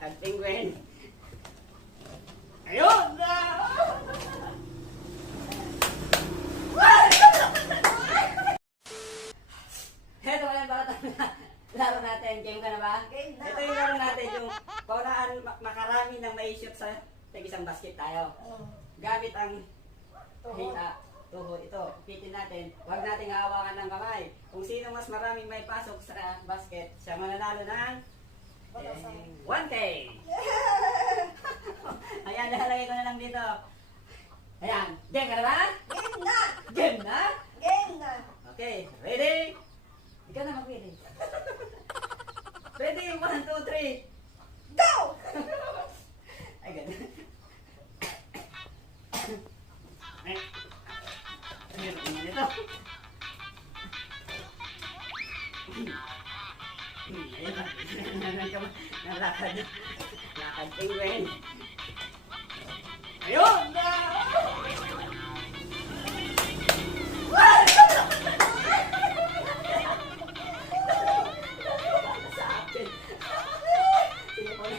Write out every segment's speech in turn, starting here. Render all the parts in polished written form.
Lakad penguin. Ayun na! Heto na yung laro natin. Game ka na ba? Game na. Ito yung laro natin. Yung paunaan makarami ng may shoot sa isang basket tayo. Gamit ang hita. Tuhod. Ito. Pitin natin. Huwag nating hawakan ng kamay. Kung sino mas maraming may pasok sa basket, siya mananalo ng 1K. Ayan, lalagay ko na lang dito. Ayan. Game ka na ba? Game na! Game na? Game na! Okay. Ready? Ikaw na mag-ready. Ready? 1, 2, 3. Go! Ay, ganun. Ay. Ano ito? Ayun. Nalakad. Lakad penguin. Ayun! Sa akin. Sige po.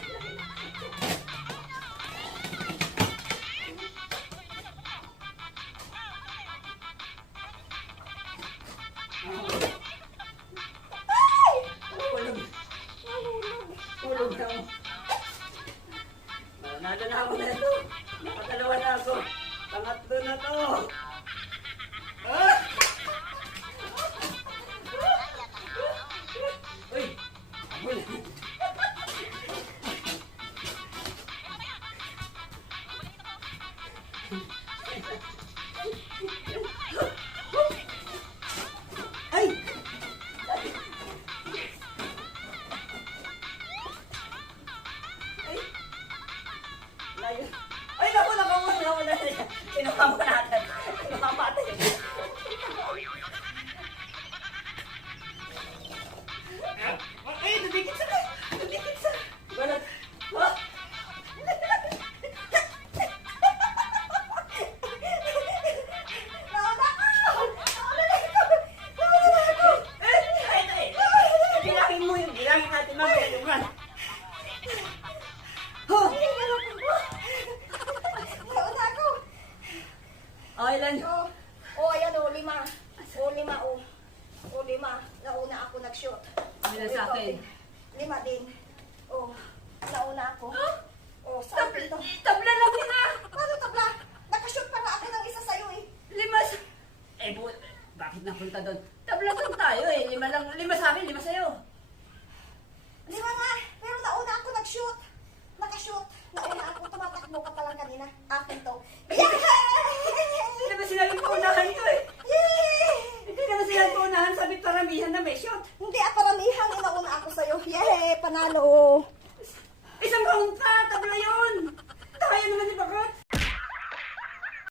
Hulog na ako. Nanalo na ako na ito. Nakadalawa na ako. Pangatlo na to. Ah! Uy! Abol. Ay! Layo. Ay, naku, nakawala. Kinuha mo natin. Kinuha mo natin. Ay, nadikit sa. Nadikit sa. Balat. Ha? Nauna ko! Nauna na ito! Nauna na ako! Ay. Bilangin mo yun. Bilangin natin mamaya yung run. Huh? Nauna ako! Okay lang. Ayan o, 5. O, 5 o. O, 5. Nauna ako nag-shoot. Ilan sa akin? 5 din. O, nauna ako. O, sabi ito. Tabla lang yun ah. Paano tabla? Nakashoot pa nga ako ng isa sa'yo eh. Bakit napunta doon? Tabla doon tayo eh. 5 lang. 5 sa akin, 5 sa'yo. 5 nga, pero nauna ako nag-shoot. Nakashoot. Nauna ako, tumatakbo ka pa lang kanina. Akin to. Hindi naman sinabi paunahan ko eh. Yay! Hindi naman sinabi paunahan. Sabi paramihan na may shot. Hindi, paramihan. Nauna ako sa'yo. Yay! Panalo!